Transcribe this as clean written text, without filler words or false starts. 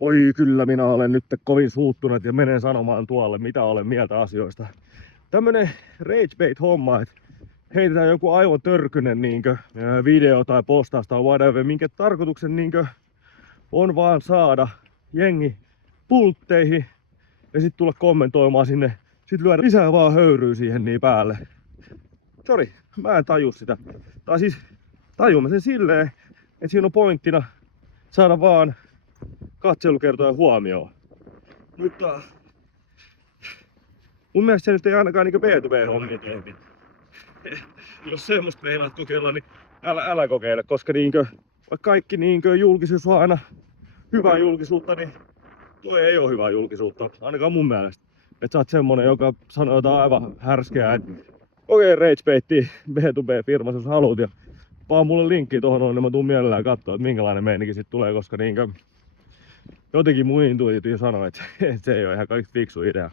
Oi kyllä minä olen nyt kovin suuttunut ja menen sanomaan tuolle mitä olen mieltä asioista. Tämmönen ragebait-homma, että heitetään joku aivan törkynen video tai postaus tai whatever, minkä tarkoituksen on vaan saada jengi pultteihin ja sitten tulla kommentoimaan sinne. Sitten lyödä lisää vaan höyryä siihen niin päälle. Sori, mä en taju sitä. Tai siis tajumme sen silleen, että siinä on pointtina saada vaan katselukertoja huomioon. Mutta mun mielestä se nyt ei ainakaan B2B-hommia toimi. Jos semmoista meinaat kokeilla, niin älä kokeile, koska vaikka kaikki julkisuus on aina hyvää julkisuutta, niin toi ei ole hyvää julkisuutta, ainakaan mun mielestä. Että sä oot semmonen, joka sanoo jotain aivan härskeää, että okei, ragebaitti B2B-firma, jos haluat, ja vaan mulle linkki tohon on, niin mä tuun mielellään katsoa, että minkälainen meininki sit tulee, koska jotenkin mun intuitio sanoo, että se ei ole ihan kaikista fiksu idea.